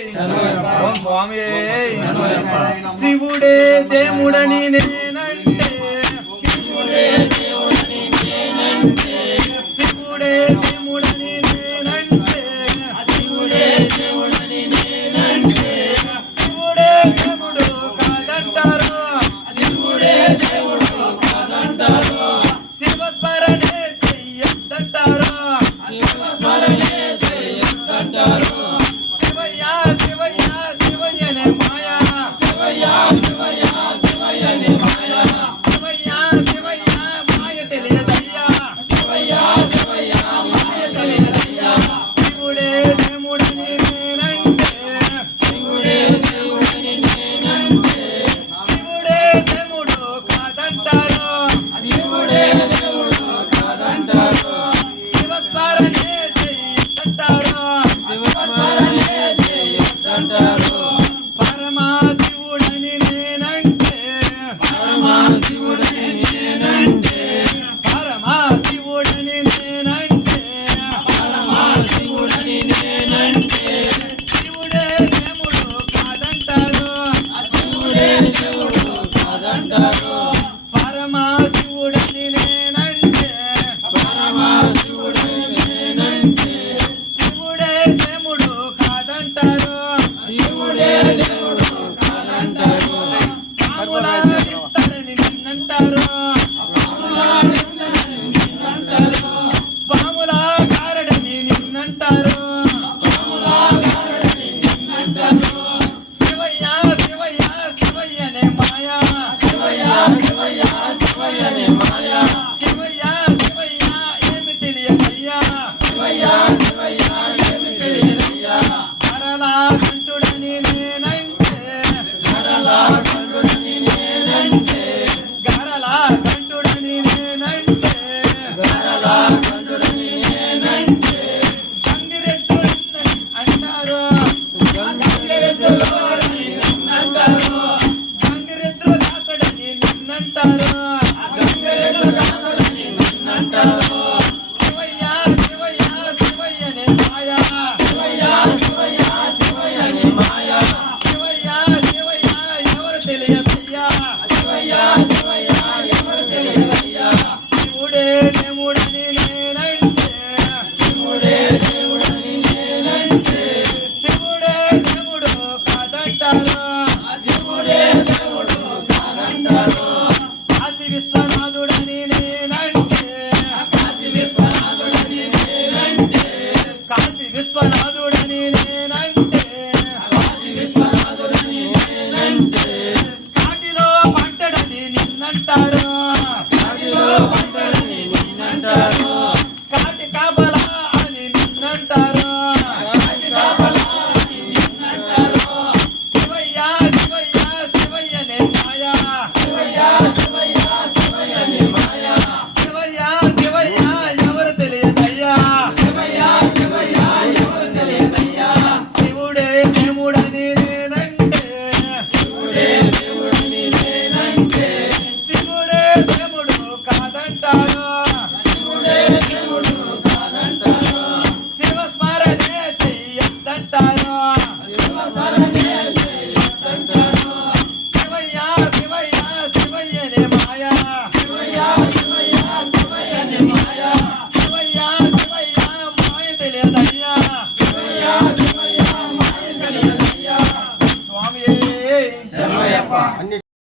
ఓం స్వామి శివుడే దేవుడని నేనంటే శివుడే దేవుడని నేనంటే శివుడే దేవుడని నేనంటే శివుడే దేవుడని నేనంటే శివుడే దేవుడు కాదంటారు శివుడే దేవుడు కాదంటారు శివస్మరణే చెయ్యొద్దంటారు శివస్మరణే చెయ్యొద్దంటారు శివయ్యా శివయ్యా శివయ్యనే మాయా శివయ్యా శివయ్యా శివయ్యనే మాయా శివయ్యా శివయ్యా మాయ తెలియదయ్యా శివయ్యా శివయ్యా మాయ తెలియదయ్యా శివుడే దేవుడని నేనంటే శివుడే దేవుడని నేనంటే శివుడే దేవుడు కాదంటారు శివుడే దేవుడు కాదంటారు శివస్మరణే చెయ్యొద్దంటారు శివస్మరణే చెయ్యొద్దంటారు పరమశివుడని నేనంటే పరమశివుడని నేనంటే పరమశివుడని నేనంటే పరమశివుడని నేనంటే శివుడే దేవుడు కాదంటారు శివుడే దేవుడు కాదంటారు పరమశివుడని నేనంటే పరమశివుడని నేనంటే శివుడే దేవుడు కాదంటారు శివుడే దేవుడు కాదంటారు పాములాడిస్తాడని నిన్నంటారు పాములాడిస్తాడని నిన్నంటారు పాములాగారడని నిన్నంటారు పాములాగారడని నిన్నంటారు శివయ్యా శివయ్యా శివయ్యనే మాయా శివయ్యా శివయ్యా శివయ్యనే మాయా శివయ్యా శివయ్యా ఏమి తెలియదయ్యా శివయ్యా శివయ్యా ఏమి తెలియదయ్యా కరలా కంటుడని నేనంటే కరలా కంటుడని నేనంటే గరలా కంటుడని నేనంటే గరలా కంటుడని నేనంటే గంగిరెద్దులని అంటారు గంగిరెద్దులని నిన్నంటారు గంగిరెద్దు దాసడని నిన్నంటారు గంగిరెద్దు దాసడని నిన్నంటారు శివయ్యా శివయ్యా శివయ్యనే మాయా శివయ్యా శివయ్యా శివయ్యనే మాయా శివయ్యా శివయ్యా ఎవరు తెలియదయ్యా శివయ్యా శివయ్యా ఎవరు తెలియదయ్యా శివుడే దేవుడని నేనంటే శివుడే దేవుడని నేనంటే శివుడే దేవుడు కాదంటారు శివుడే దేవుడు కాదంటారు కాశీ విశ్వనాథుడని నేనంటే కాశీ విశ్వనాథుడని నేనంటే కాశీ విశ్వనాథుడని నేనంటే కాశీ విశ్వనాథుడని నేనంటే కాటిలో పంటడని నిన్నంటారు కాటిలో పంటడని నిన్నంటారు కాటి కాపలా అని నిన్నంటారు కాటి కాపలా అని నిన్నంటారు శివయ్యా శివయ్యా శివయ్యనే మాయా శివయ్యా శివయ్యా శివయ్యనే మాయా శివయ్యా శివయ్యా ఎవరు తెలియదయ్యా శివయ్యా శివయ్యా ఎవరు తెలియదయ్యా శివుడే దేవుడని నేనంటే శివుడే దేవుడని నేనంటే శివుడే దేవుడు కాదంటారు శివుడే దేవుడు కాదంటారు శివస్మరణే చెయ్యొద్దంటారు శివస్మరణే చెయ్యొద్దంటారు శివయ్యా శివయ్యా శివయ్యనే మాయా శివయ్యా శివయ్యా శివయ్యనే మాయా శివయ్యా శివయ్యా మాయ తెలియదయ్యా శివయ్యా శివయ్యా మాయ తెలియదయ్యా స్వామి శరణయ్యప్ప.